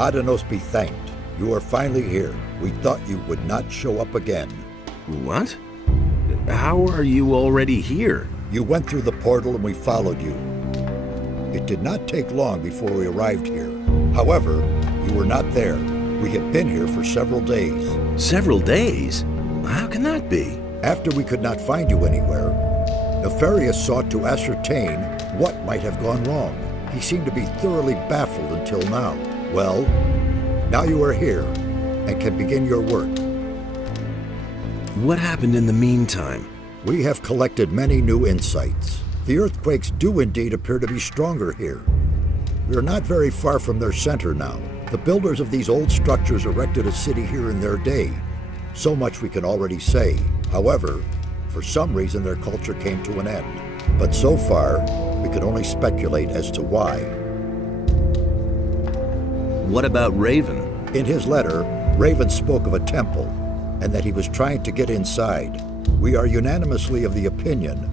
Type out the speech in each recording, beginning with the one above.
Adanos be thanked. You are finally here. We thought you would not show up again. What? How are you already here? You went through the portal and we followed you. It did not take long before we arrived here. However, you were not there. We have been here for several days. Several days? How can that be? After we could not find you anywhere, Nefarious sought to ascertain what might have gone wrong. He seemed to be thoroughly baffled until now. Well, now you are here and can begin your work. What happened in the meantime? We have collected many new insights. The earthquakes do indeed appear to be stronger here. We are not very far from their center now. The builders of these old structures erected a city here in their day. So much we can already say. However, for some reason their culture came to an end. But so far, we can only speculate as to why. What about Raven? In his letter, Raven spoke of a temple, and that he was trying to get inside. We are unanimously of the opinion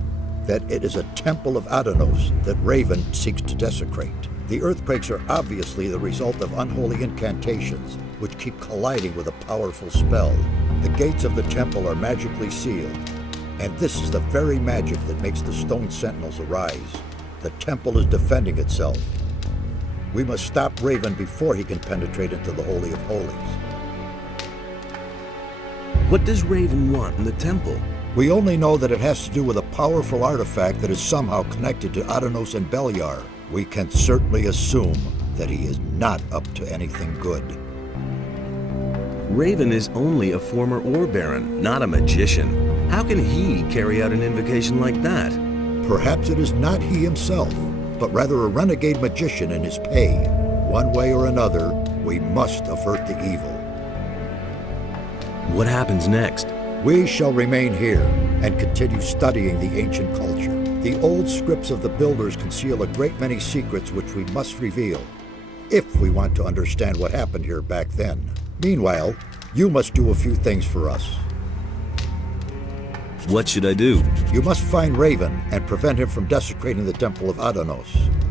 that it is a temple of Adanos that Raven seeks to desecrate. The earthquakes are obviously the result of unholy incantations, which keep colliding with a powerful spell. The gates of the temple are magically sealed, and this is the very magic that makes the stone sentinels arise. The temple is defending itself. We must stop Raven before he can penetrate into the Holy of Holies. What does Raven want in the temple? We only know that it has to do with a powerful artifact that is somehow connected to Adanos and Beliar. We can certainly assume that he is not up to anything good. Raven is only a former Ore Baron, not a magician. How can he carry out an invocation like that? Perhaps it is not he himself, but rather a renegade magician in his pay. One way or another, we must avert the evil. What happens next? We shall remain here and continue studying the ancient culture. The old scripts of the builders conceal a great many secrets which we must reveal, if we want to understand what happened here back then. Meanwhile, you must do a few things for us. What should I do? You must find Raven and prevent him from desecrating the Temple of Adanos.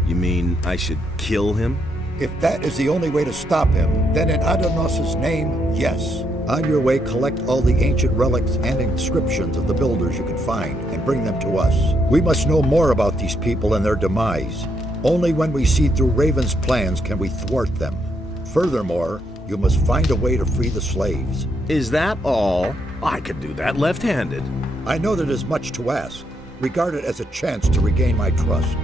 You mean I should kill him? If that is the only way to stop him, then in Adanos' name, yes. On your way, collect all the ancient relics and inscriptions of the builders you can find and bring them to us. We must know more about these people and their demise. Only when we see through Raven's plans can we thwart them. Furthermore, you must find a way to free the slaves. Is that all? I could do that left-handed. I know that is much to ask. Regard it as a chance to regain my trust.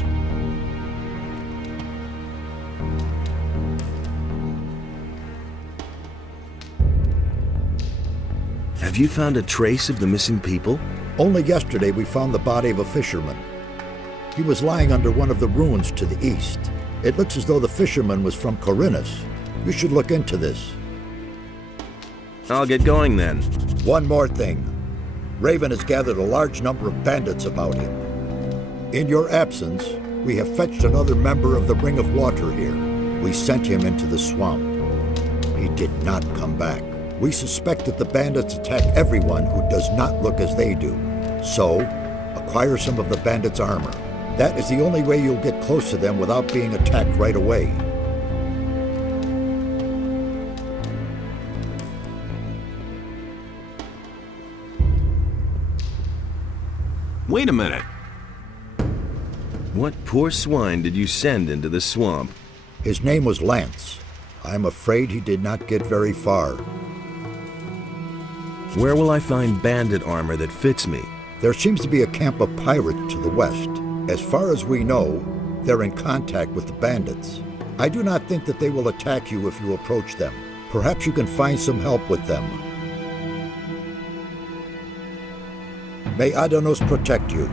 Have you found a trace of the missing people? Only yesterday we found the body of a fisherman. He was lying under one of the ruins to the east. It looks as though the fisherman was from Corinus. You should look into this. I'll get going then. One more thing. Raven has gathered a large number of bandits about him. In your absence, we have fetched another member of the Ring of Water here. We sent him into the swamp. He did not come back. We suspect that the bandits attack everyone who does not look as they do. So, acquire some of the bandits' armor. That is the only way you'll get close to them without being attacked right away. Wait a minute. What poor swine did you send into the swamp? His name was Lance. I'm afraid he did not get very far. Where will I find bandit armor that fits me? There seems to be a camp of pirates to the west. As far as we know, they're in contact with the bandits. I do not think that they will attack you if you approach them. Perhaps you can find some help with them. May Adanos protect you.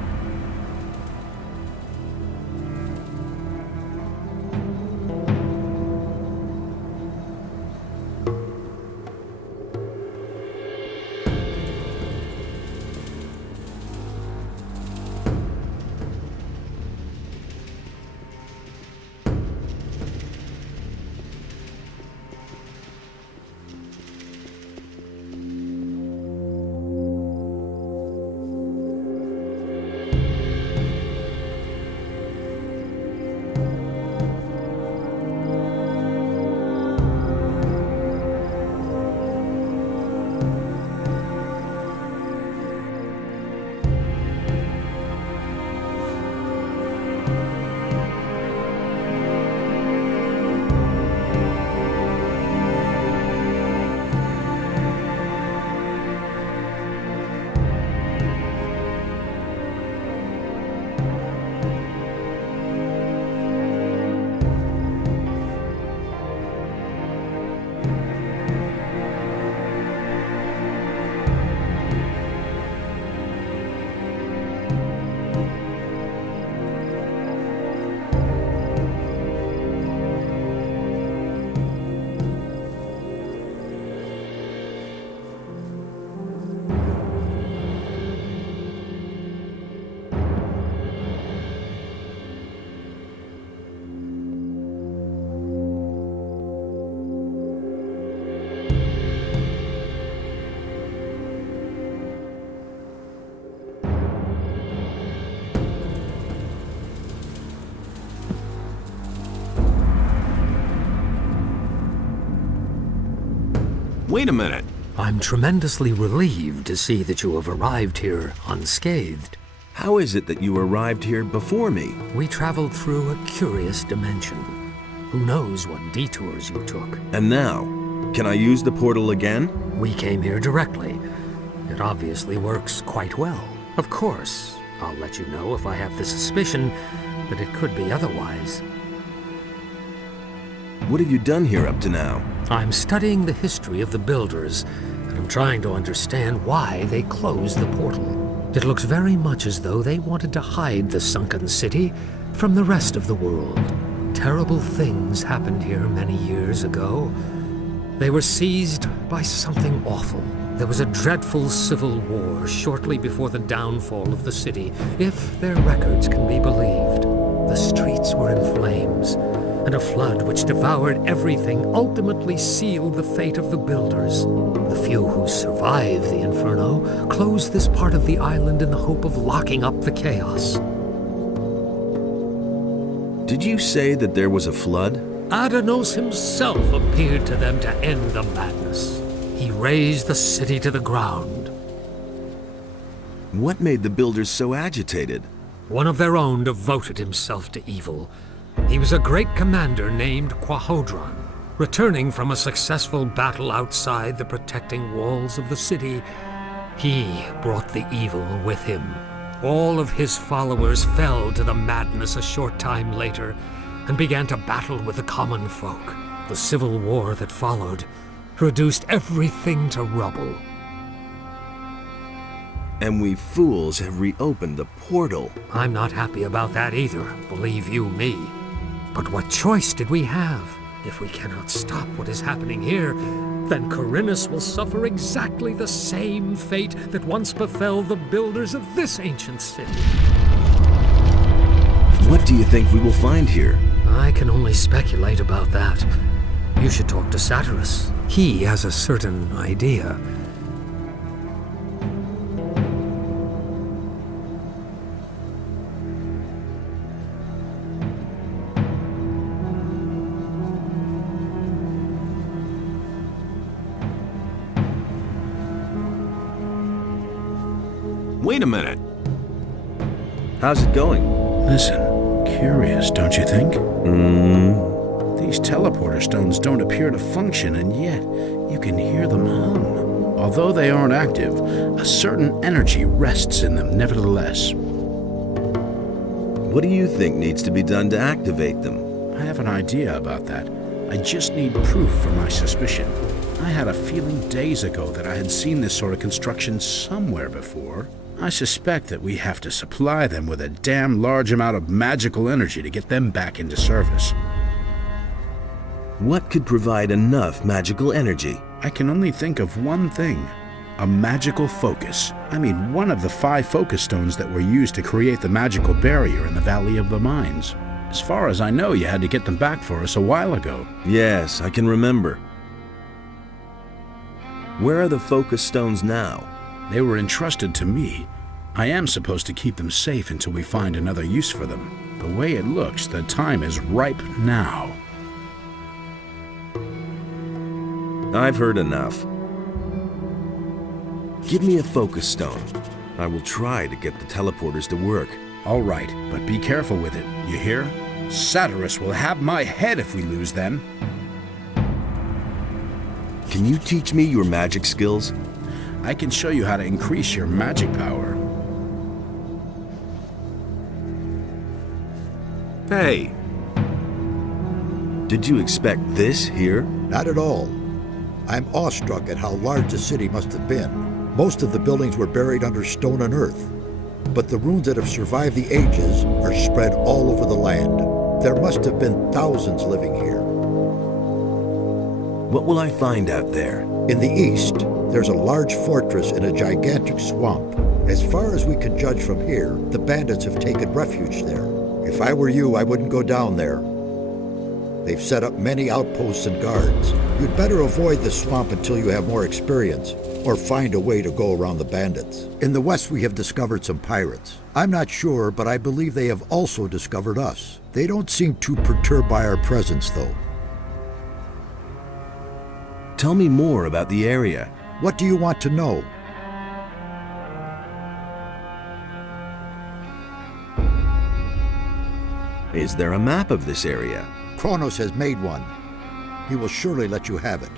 Wait a minute. I'm tremendously relieved to see that you have arrived here unscathed. How is it that you arrived here before me? We traveled through a curious dimension. Who knows what detours you took? And now, can I use the portal again? We came here directly. It obviously works quite well. Of course, I'll let you know if I have the suspicion that it could be otherwise. What have you done here up to now? I'm studying the history of the builders, and I'm trying to understand why they closed the portal. It looks very much as though they wanted to hide the sunken city from the rest of the world. Terrible things happened here many years ago. They were seized by something awful. There was a dreadful civil war shortly before the downfall of the city, if their records can be believed. The streets were in flames, and a flood which devoured everything ultimately sealed the fate of the builders. The few who survived the inferno closed this part of the island in the hope of locking up the chaos. Did you say that there was a flood? Adanos himself appeared to them to end the madness. He razed the city to the ground. What made the builders so agitated? One of their own devoted himself to evil. He was a great commander named Quahodron. Returning from a successful battle outside the protecting walls of the city, he brought the evil with him. All of his followers fell to the madness a short time later and began to battle with the common folk. The civil war that followed reduced everything to rubble. And we fools have reopened the portal. I'm not happy about that either, believe you me. But what choice did we have? If we cannot stop what is happening here, then Corinus will suffer exactly the same fate that once befell the builders of this ancient city. What do you think we will find here? I can only speculate about that. You should talk to Satyrus. He has a certain idea. Wait a minute. How's it going? Listen, curious, don't you think? These teleporter stones don't appear to function, and yet you can hear them hum. Although they aren't active, a certain energy rests in them nevertheless. What do you think needs to be done to activate them? I have an idea about that. I just need proof for my suspicion. I had a feeling days ago that I had seen this sort of construction somewhere before. I suspect that we have to supply them with a damn large amount of magical energy to get them back into service. What could provide enough magical energy? I can only think of one thing. A magical focus. I mean, one of the 5 focus stones that were used to create the magical barrier in the Valley of the Mines. As far as I know, you had to get them back for us a while ago. Yes, I can remember. Where are the focus stones now? They were entrusted to me. I am supposed to keep them safe until we find another use for them. The way it looks, the time is ripe now. I've heard enough. Give me a focus stone. I will try to get the teleporters to work. All right, but be careful with it, you hear? Satyrus will have my head if we lose them. Can you teach me your magic skills? I can show you how to increase your magic power. Hey! Did you expect this here? Not at all. I'm awestruck at how large the city must have been. Most of the buildings were buried under stone and earth, but the ruins that have survived the ages are spread all over the land. There must have been thousands living here. What will I find out there? In the east, there's a large fortress in a gigantic swamp. As far as we can judge from here, the bandits have taken refuge there. If I were you, I wouldn't go down there. They've set up many outposts and guards. You'd better avoid the swamp until you have more experience, or find a way to go around the bandits. In the west, we have discovered some pirates. I'm not sure, but I believe they have also discovered us. They don't seem too perturbed by our presence, though. Tell me more about the area. What do you want to know? Is there a map of this area? Kronos has made one. He will surely let you have it.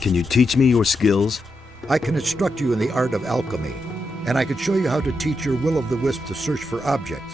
Can you teach me your skills? I can instruct you in the art of alchemy, and I can show you how to teach your will-o'-the-wisp to search for objects.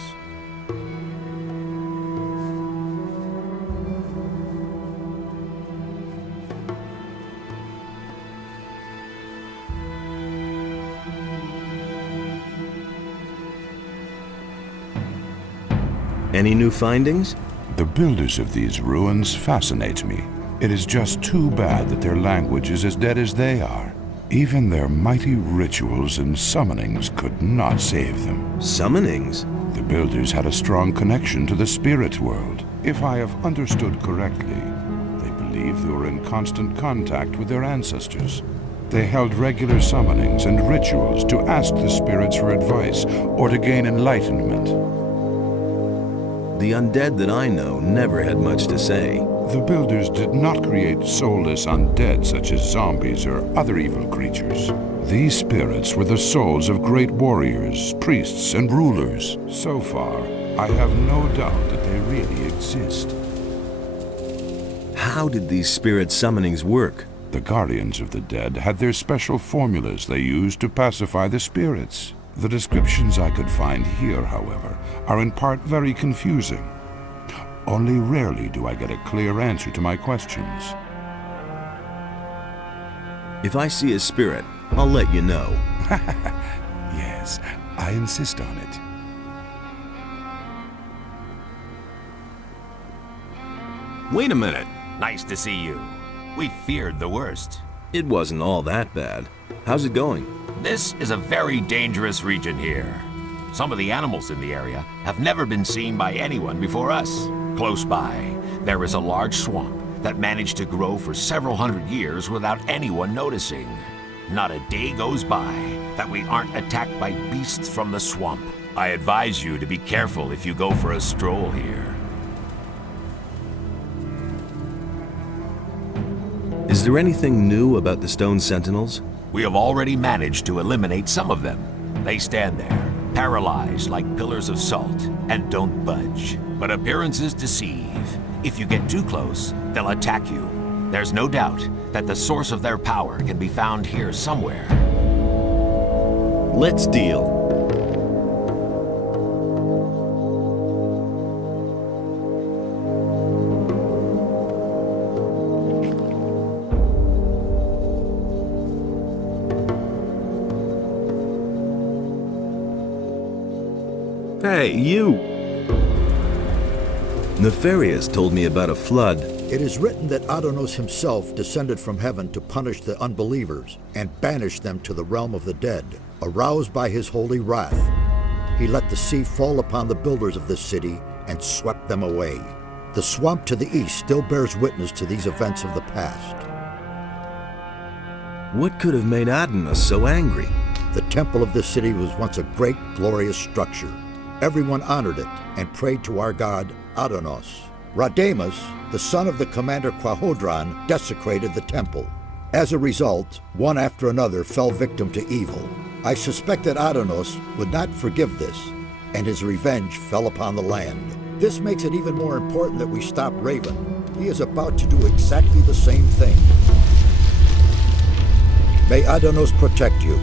Any new findings? The builders of these ruins fascinate me. It is just too bad that their language is as dead as they are. Even their mighty rituals and summonings could not save them. Summonings? The builders had a strong connection to the spirit world. If I have understood correctly, they believed they were in constant contact with their ancestors. They held regular summonings and rituals to ask the spirits for advice or to gain enlightenment. The undead that I know never had much to say. The builders did not create soulless undead such as zombies or other evil creatures. These spirits were the souls of great warriors, priests, and rulers. So far, I have no doubt that they really exist. How did these spirit summonings work? The guardians of the dead had their special formulas they used to pacify the spirits. The descriptions I could find here, however, are in part very confusing. Only rarely do I get a clear answer to my questions. If I see a spirit, I'll let you know. Yes, I insist on it. Wait a minute. Nice to see you. We feared the worst. It wasn't all that bad. How's it going? This is a very dangerous region here. Some of the animals in the area have never been seen by anyone before us. Close by, there is a large swamp that managed to grow for several hundred years without anyone noticing. Not a day goes by that we aren't attacked by beasts from the swamp. I advise you to be careful if you go for a stroll here. Is there anything new about the Stone Sentinels? We have already managed to eliminate some of them. They stand there, paralyzed like pillars of salt, and don't budge. But appearances deceive. If you get too close, they'll attack you. There's no doubt that the source of their power can be found here somewhere. Let's deal. Hey, you! Nefarious told me about a flood. It is written that Adonos himself descended from heaven to punish the unbelievers and banish them to the realm of the dead. Aroused by his holy wrath, he let the sea fall upon the builders of this city and swept them away. The swamp to the east still bears witness to these events of the past. What could have made Adonos so angry? The temple of this city was once a great, glorious structure. Everyone honored it and prayed to our god, Adonos. Radamus, the son of the commander Quahodron, desecrated the temple. As a result, one after another fell victim to evil. I suspect that Adonos would not forgive this, and his revenge fell upon the land. This makes it even more important that we stop Raven. He is about to do exactly the same thing. May Adonos protect you.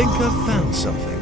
think I've found something.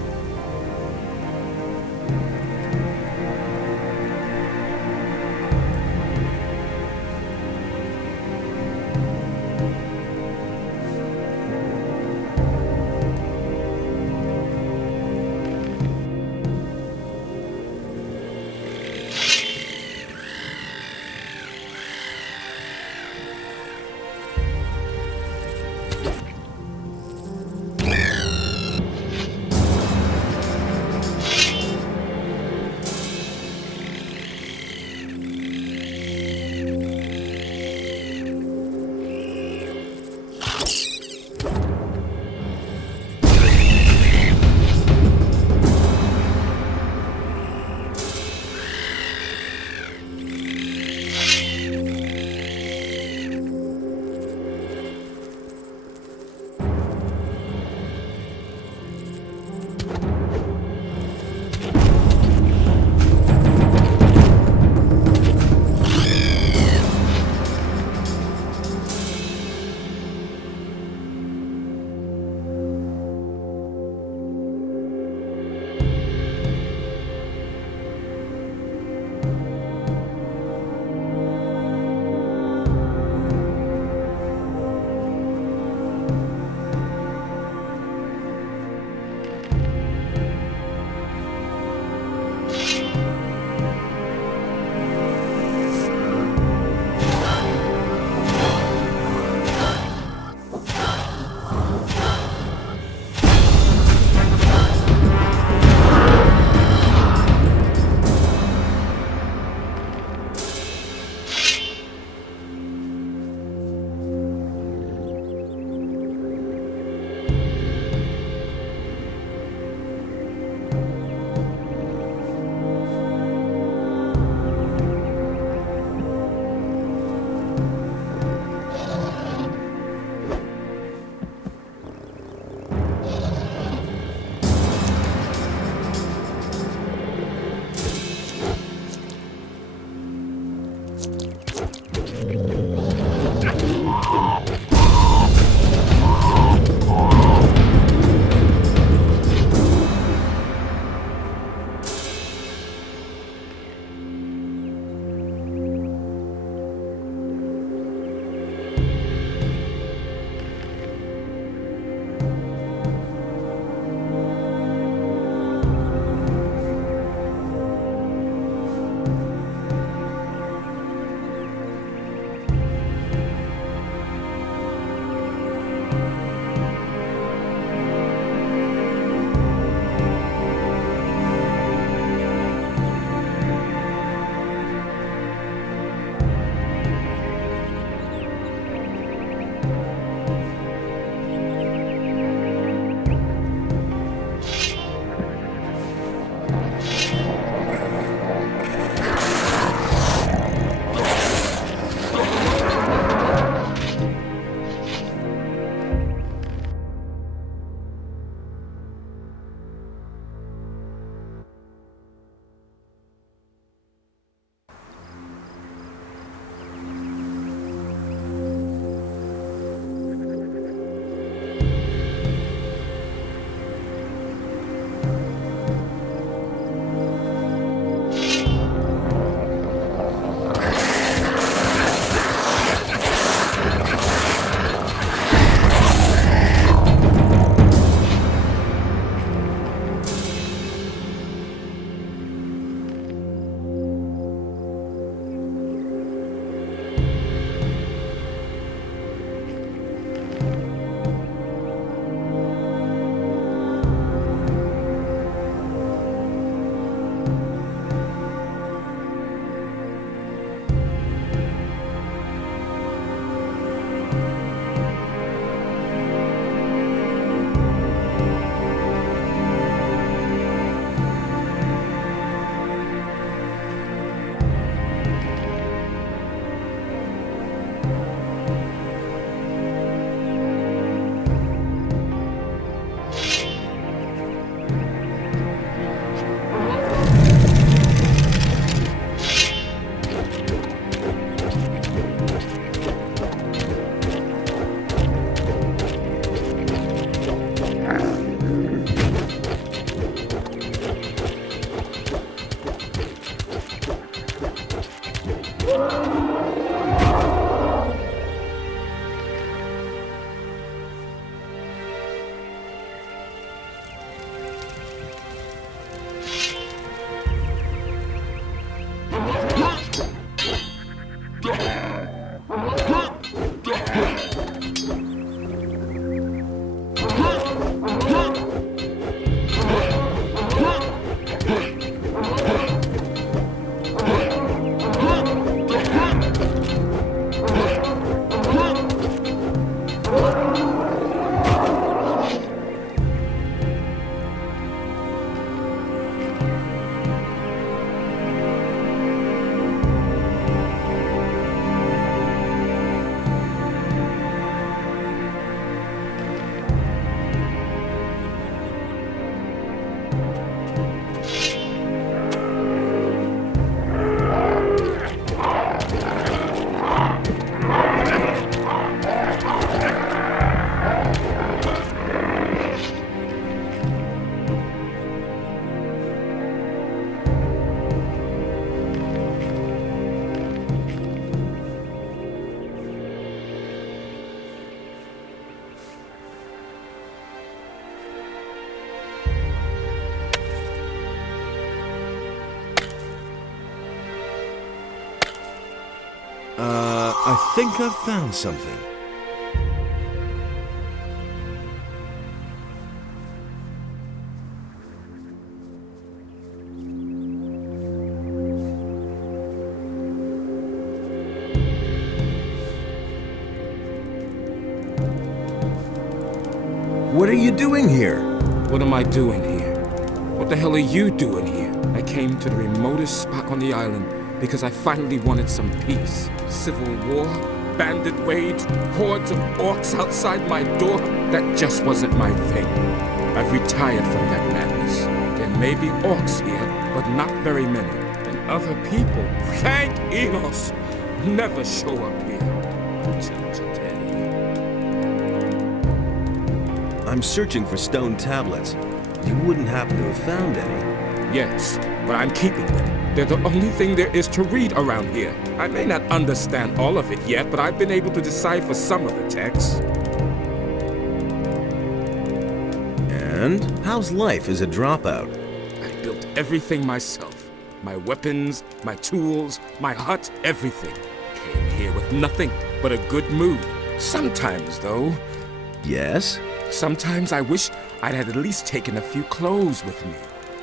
think I've found something. What are you doing here? What am I doing here? What the hell are you doing here? I came to the remotest spot on the island because I finally wanted some peace. Civil war, bandit raids, hordes of orcs outside my door. That just wasn't my thing. I've retired from that madness. There may be orcs here, but not very many. And other people, thank Enos, never show up here until today. I'm searching for stone tablets. You wouldn't happen to have found any. Yes, but I'm keeping them. They're the only thing there is to read around here. I may not understand all of it yet, but I've been able to decipher some of the texts. And how's life as a dropout? I built everything myself. My weapons, my tools, my hut, everything. Came here with nothing but a good mood. Sometimes, though, Yes? sometimes I wish I'd had at least taken a few clothes with me.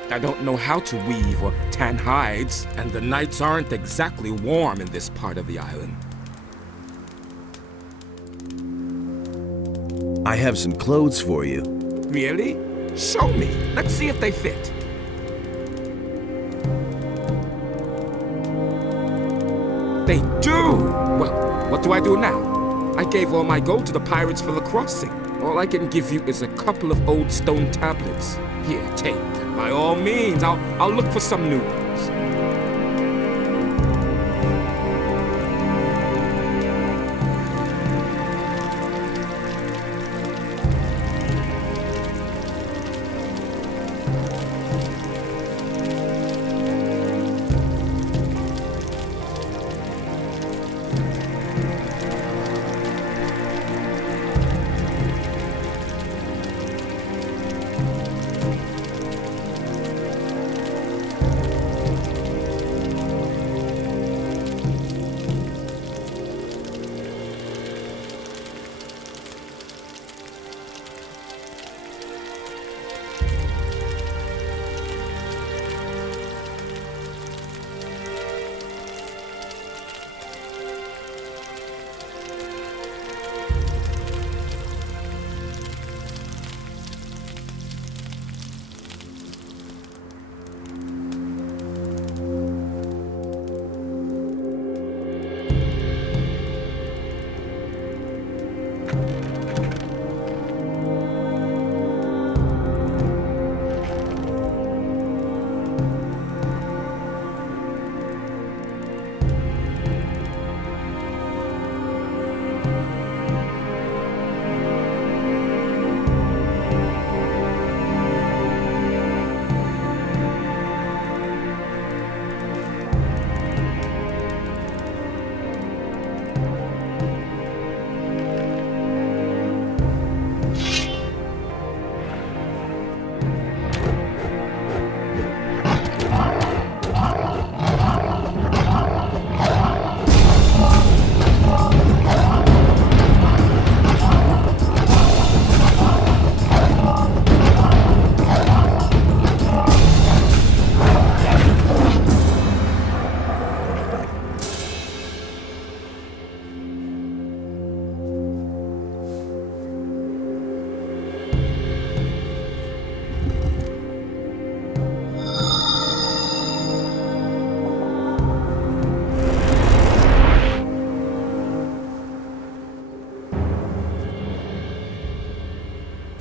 I don't know how to weave or tan hides, and the nights aren't exactly warm in this part of the island. I have some clothes for you. Really? Show me. Let's see if they fit. They do! Well, what do I do now? I gave all my gold to the pirates for the crossing. All I can give you is a couple of old stone tablets. Here, take them. By all means, I'll look for some new ones.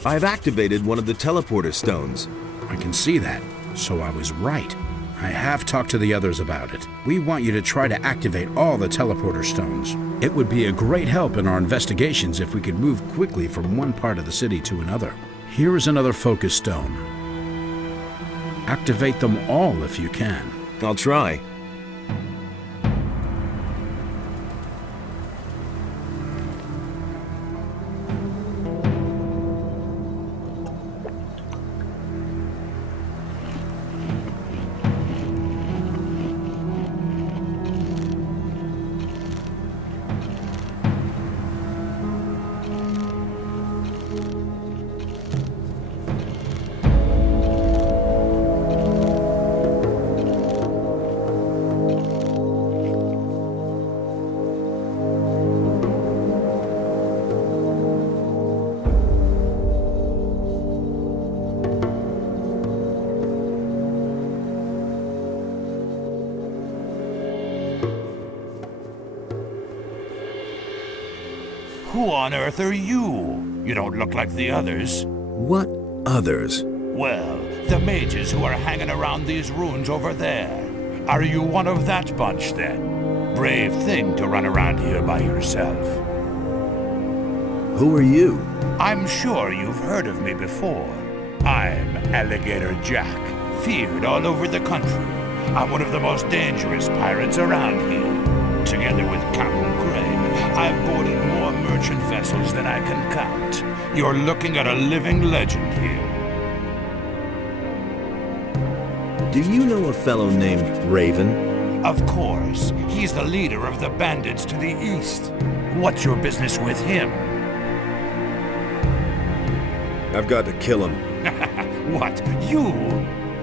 I've activated one of the teleporter stones. I can see that, so I was right. I have talked to the others about it. We want you to try to activate all the teleporter stones. It would be a great help in our investigations if we could move quickly from one part of the city to another. Here is another focus stone. Activate them all if you can. I'll try. Who on earth are you? You don't look like the others. What others? Well, the mages who are hanging around these ruins over there. Are you one of that bunch, then? Brave thing to run around here by yourself. Who are you? I'm sure you've heard of me before. I'm Alligator Jack, feared all over the country. I'm one of the most dangerous pirates around here. Together with Captain Greg, I've boarded more merchant vessels than I can count. You're looking at a living legend here. Do you know a fellow named Raven? Of course. He's the leader of the bandits to the east. What's your business with him? I've got to kill him. What? You?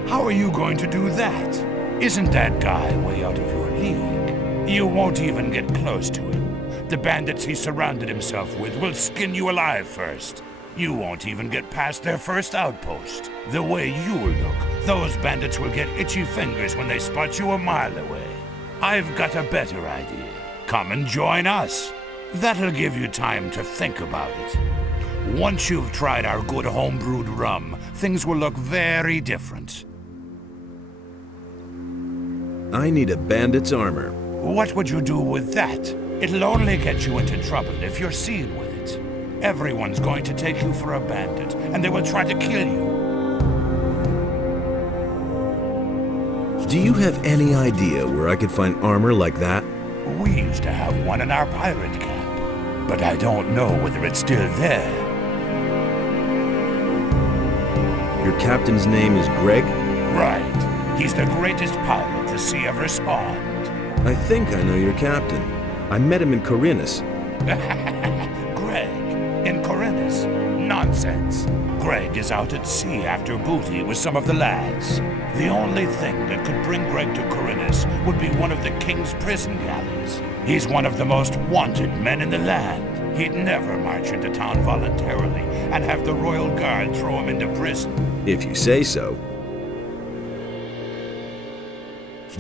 How are you going to do that? Isn't that guy way out of your league? You won't even get close to him. The bandits he surrounded himself with will skin you alive first. You won't even get past their first outpost. The way you look, those bandits will get itchy fingers when they spot you a mile away. I've got a better idea. Come and join us. That'll give you time to think about it. Once you've tried our good home-brewed rum, things will look very different. I need a bandit's armor. What would you do with that? It'll only get you into trouble if you're seen with it. Everyone's going to take you for a bandit, and they will try to kill you. Do you have any idea where I could find armor like that? We used to have one in our pirate camp, but I don't know whether it's still there. Your captain's name is Greg? Right. He's the greatest pirate the sea ever spawned. I think I know your captain. I met him in Riisis. Greg, in Riisis? Nonsense. Greg is out at sea after booty with some of the lads. The only thing that could bring Greg to Riisis would be one of the king's prison galleys. He's one of the most wanted men in the land. He'd never march into town voluntarily and have the royal guard throw him into prison. If you say so.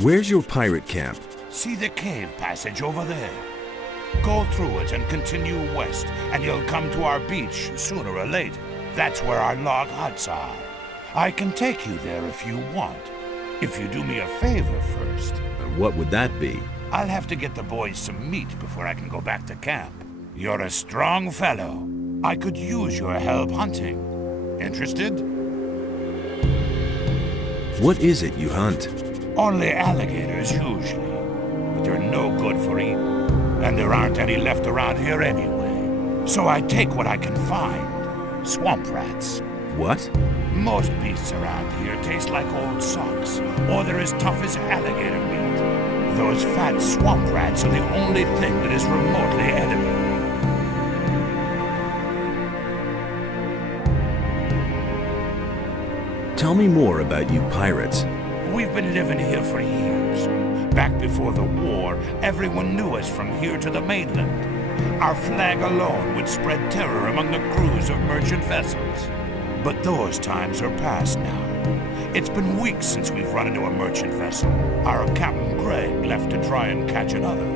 Where's your pirate camp? See the cave passage over there? Go through it and continue west, and you'll come to our beach sooner or later. That's where our log huts are. I can take you there if you want. If you do me a favor first. What would that be? I'll have to get the boys some meat before I can go back to camp. You're a strong fellow. I could use your help hunting. Interested? What is it you hunt? Only alligators, usually. But they're no good for eating. And there aren't any left around here anyway. So I take what I can find. Swamp rats. What? Most beasts around here taste like old socks, or they're as tough as alligator meat. Those fat swamp rats are the only thing that is remotely edible. Tell me more about you pirates. We've been living here for years. Back before the war, everyone knew us from here to the mainland. Our flag alone would spread terror among the crews of merchant vessels. But those times are past now. It's been weeks since we've run into a merchant vessel. Our Captain Greg left to try and catch another.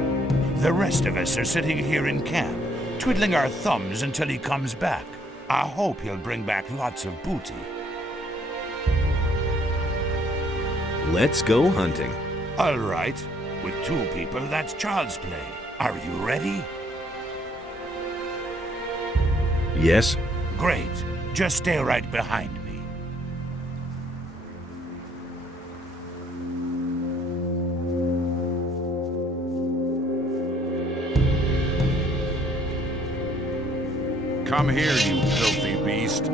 The rest of us are sitting here in camp, twiddling our thumbs until he comes back. I hope he'll bring back lots of booty. Let's go hunting. All right. With two people, that's child's play. Are you ready? Yes. Great. Just stay right behind me. Come here, you filthy beast.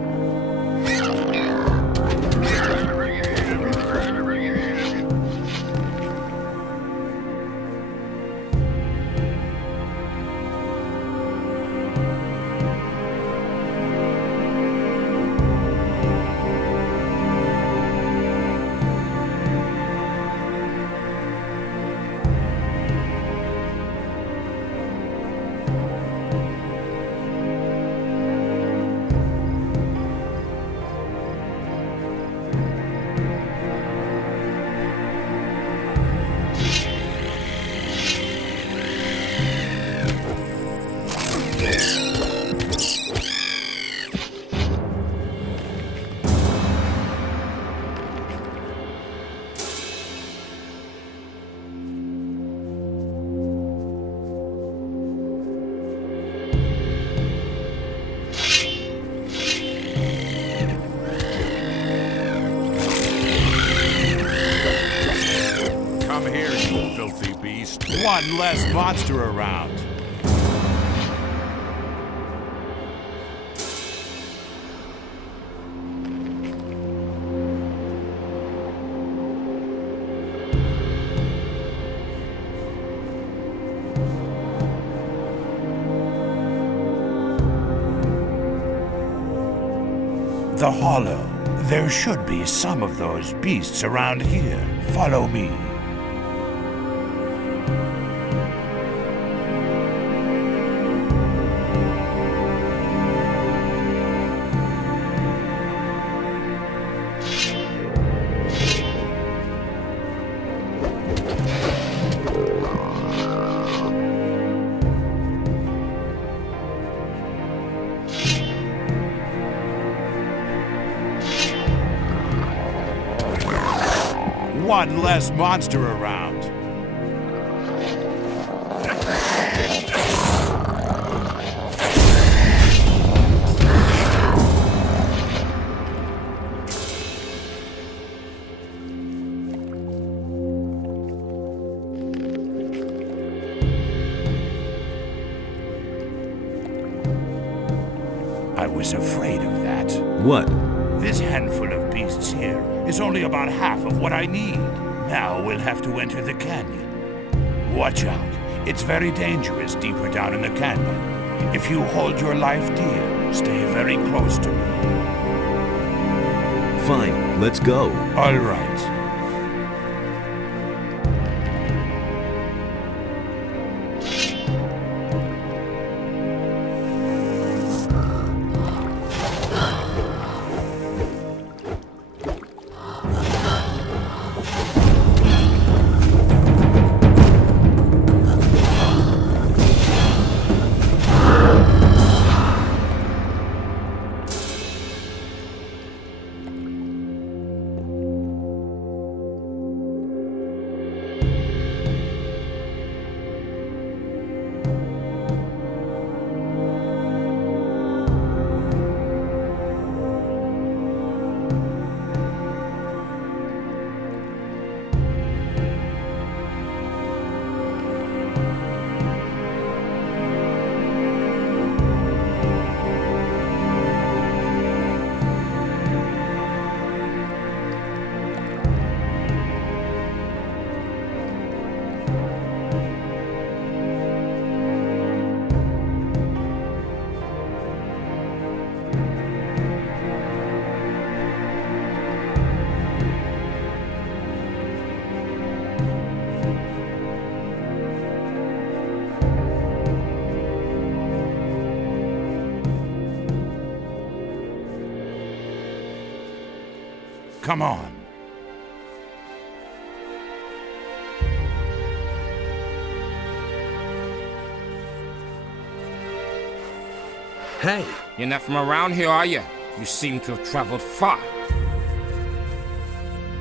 One less monster around. The Hollow. There should be some of those beasts around here. Follow me. One less monster around. I was afraid of that. What? This handful of beasts here is only about half of what I need. Now we'll have to enter the canyon. Watch out. It's very dangerous deeper down in the canyon. If you hold your life dear, stay very close to me. Fine, let's go. All right. Come on. Hey! You're not from around here, are you? You seem to have traveled far.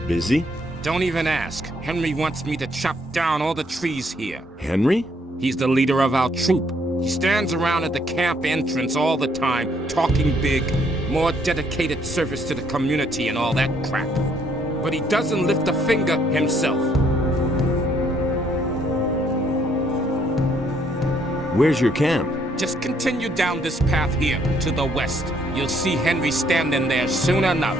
Busy? Don't even ask. Henry wants me to chop down all the trees here. Henry? He's the leader of our troop. He stands around at the camp entrance all the time, talking big, more dedicated service to the community and all that crap. But he doesn't lift a finger himself. Where's your camp? Just continue down this path here, to the west. You'll see Henry standing there soon enough.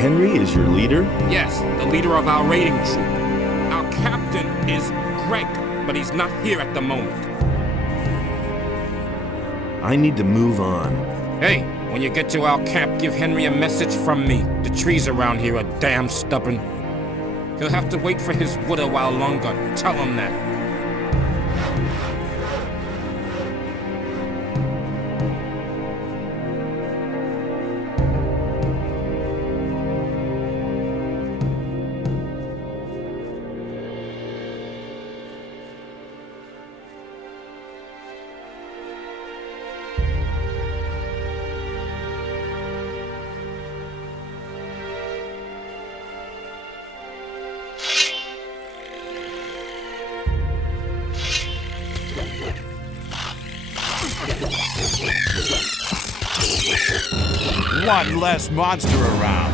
Henry is your leader? Yes, the leader of our raiding troop. Our captain is Greg, but he's not here at the moment. I need to move on. Hey, when you get to our camp, give Henry a message from me. The trees around here are damn stubborn. He'll have to wait for his wood a while longer. Tell him that. One less monster around.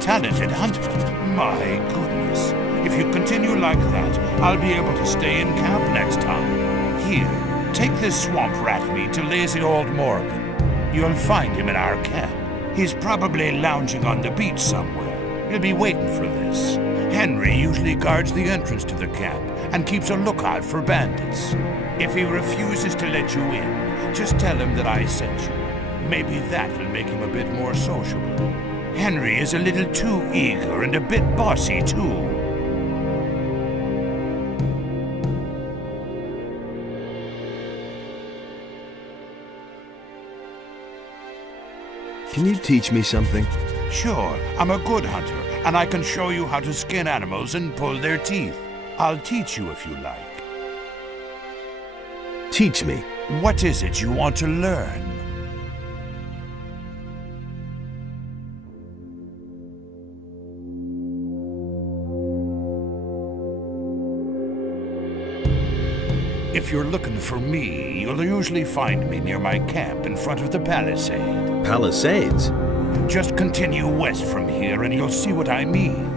talented hunter. My goodness. If you continue like that, I'll be able to stay in camp next time. Here, take this swamp rat meat to lazy old Morgan. You'll find him in our camp. He's probably lounging on the beach somewhere. He'll be waiting for this. Henry usually guards the entrance to the camp and keeps a lookout for bandits. If he refuses to let you in, just tell him that I sent you. Maybe that'll make him a bit more sociable. Henry is a little too eager and a bit bossy, too. Can you teach me something? Sure, I'm a good hunter, and I can show you how to skin animals and pull their teeth. I'll teach you if you like. Teach me. What is it you want to learn? If you're looking for me, you'll usually find me near my camp in front of the palisade. Palisades? Just continue west from here and you'll see what I mean.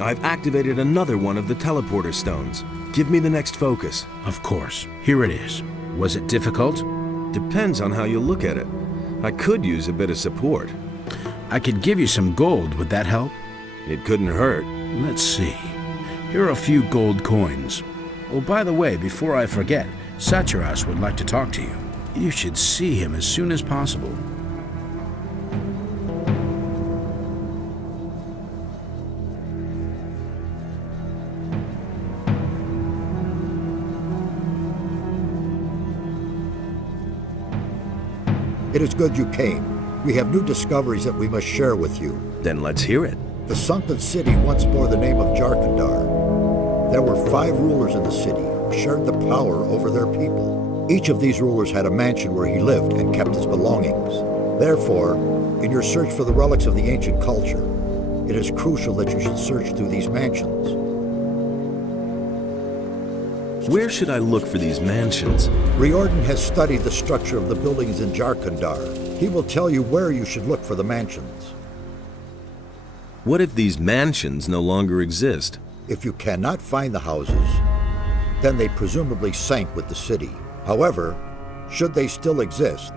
I've activated another one of the teleporter stones. Give me the next focus. Of course. Here it is. Was it difficult? Depends on how you look at it. I could use a bit of support. I could give you some gold. Would that help? It couldn't hurt. Let's see. Here are a few gold coins. Oh, by the way, before I forget, Satyras would like to talk to you. You should see him as soon as possible. It is good you came. We have new discoveries that we must share with you. Then let's hear it. The sunken city once bore the name of Jarkandar. There were 5 rulers in the city who shared the power over their people. Each of these rulers had a mansion where he lived and kept his belongings. Therefore, in your search for the relics of the ancient culture, it is crucial that you should search through these mansions. Where should I look for these mansions? Riordan has studied the structure of the buildings in Jarkandar. He will tell you where you should look for the mansions. What if these mansions no longer exist? If you cannot find the houses, then they presumably sank with the city. However, should they still exist,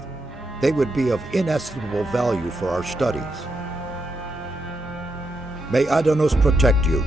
they would be of inestimable value for our studies. May Adanos protect you.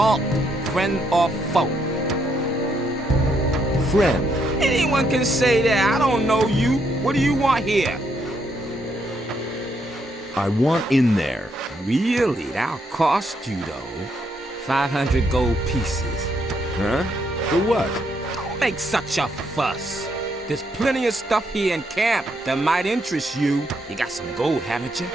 Halt, friend or foe? Friend. Anyone can say that. I don't know you. What do you want here? I want in there. Really? That'll cost you, though. 500 gold pieces. Huh? For what? Don't make such a fuss. There's plenty of stuff here in camp that might interest you. You got some gold, haven't you?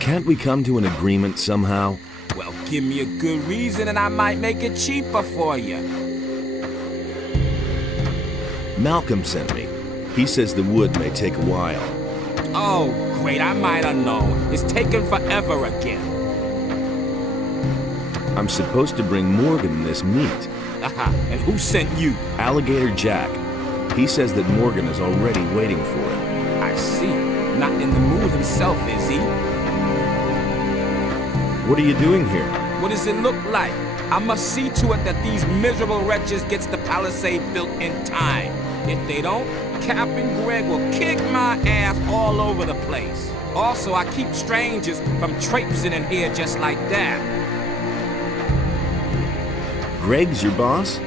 Can't we come to an agreement somehow? Well, give me a good reason and I might make it cheaper for you. Malcolm sent me. He says the wood may take a while. Oh, great, I might have known. It's taken forever again. I'm supposed to bring Morgan this meat. Aha, and who sent you? Alligator Jack. He says that Morgan is already waiting for it. I see. Not in the mood himself, is he? What are you doing here? What does it look like? I must see to it that these miserable wretches gets the palisade built in time. If they don't, Cap and Greg will kick my ass all over the place. Also, I keep strangers from traipsing in here just like that. Greg's your boss?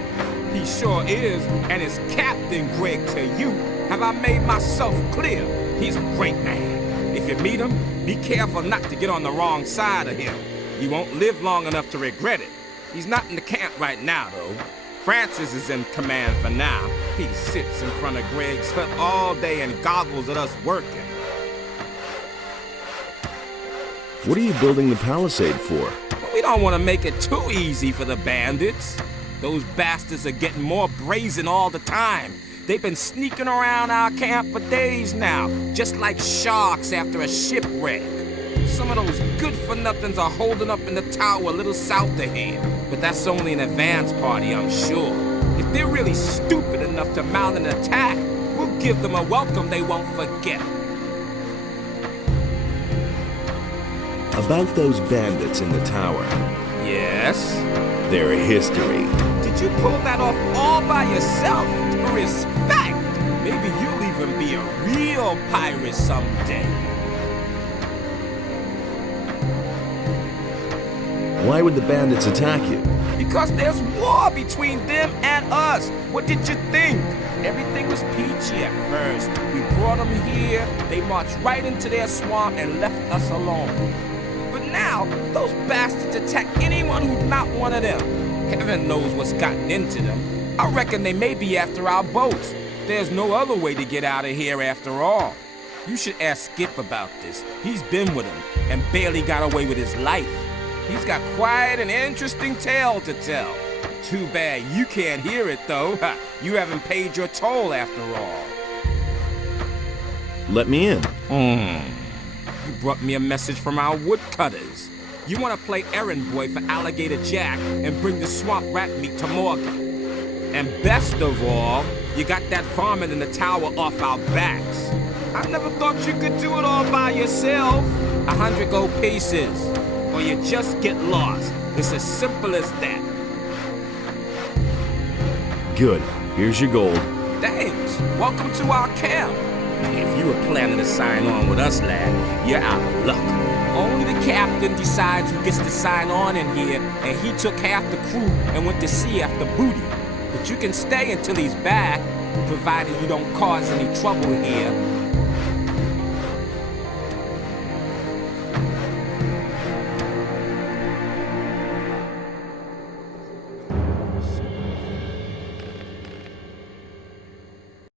He sure is, and it's Captain Greg to you. Have I made myself clear? He's a great man. If you meet him, be careful not to get on the wrong side of him. You won't live long enough to regret it. He's not in the camp right now, though. Francis is in command for now. He sits in front of Greg's hut all day and goggles at us working. What are you building the palisade for? But we don't want to make it too easy for the bandits. Those bastards are getting more brazen all the time. They've been sneaking around our camp for days now, just like sharks after a shipwreck. Some of those good-for-nothings are holding up in the tower a little south of here. But that's only an advance party, I'm sure. If they're really stupid enough to mount an attack, we'll give them a welcome they won't forget. About those bandits in the tower. Yes? Their history. Did you pull that off all by yourself? Respect! Maybe you'll even be a real pirate someday. Why would the bandits attack you? Because there's war between them and us. What did you think? Everything was peachy at first. We brought them here, they marched right into their swamp and left us alone. But now, those bastards attack anyone who's not one of them. Heaven knows what's gotten into them. I reckon they may be after our boats. There's no other way to get out of here after all. You should ask Skip about this. He's been with them and barely got away with his life. He's got quite an interesting tale to tell. Too bad you can't hear it, though. You haven't paid your toll after all. Let me in. You brought me a message from our woodcutters. You want to play errand boy for Alligator Jack and bring the swamp rat meat to Morgan. And best of all, you got that varmint in the tower off our backs. I never thought you could do it all by yourself. 100 gold pieces. Or you just get lost. It's as simple as that. Good. Here's your gold. Thanks. Welcome to our camp. If you were planning to sign on with us, lad, you're out of luck. Only the captain decides who gets to sign on in here, and he took half the crew and went to sea after booty. But you can stay until he's back, provided you don't cause any trouble here.